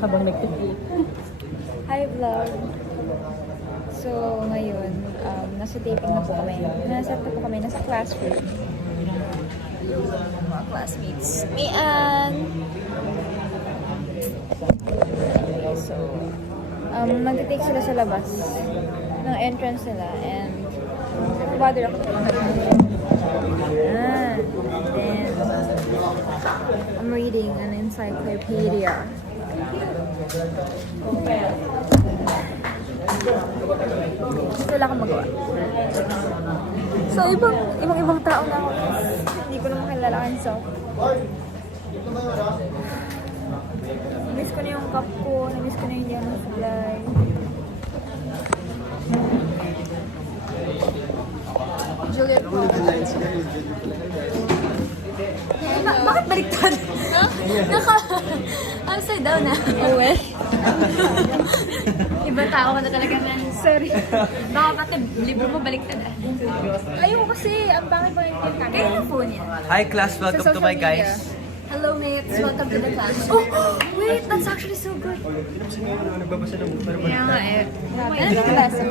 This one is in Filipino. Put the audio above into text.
Habang nagtitip. Hi vlog! So, ngayon, nasa taping na po kami. Nasa classroom. Mga classmates. Me and... So, magte-take sila sa labas ng entrance nila and bother ako. Then, I'm reading an encyclopedia. Wala akong magawa. So, ibang tao na ako. Hindi ko na makilala so. Namiss ko na yung cup ko. Namiss ko na yung yellow supply. Juliet po. Bakit baliktad? Upside down na. Oh, well. Ibang tao ka na talaga na. Sorry. Baka pati libro mo baliktad ah. Ayaw kasi, ang pangit pa yung camera. Kaya yung phone yan. Hi class, welcome to my guys. Hello mates, welcome to the class. Oh, wait, that's actually so good. Nagbabasa ng book. Kaya nga eh. Grabe. Ano yung class?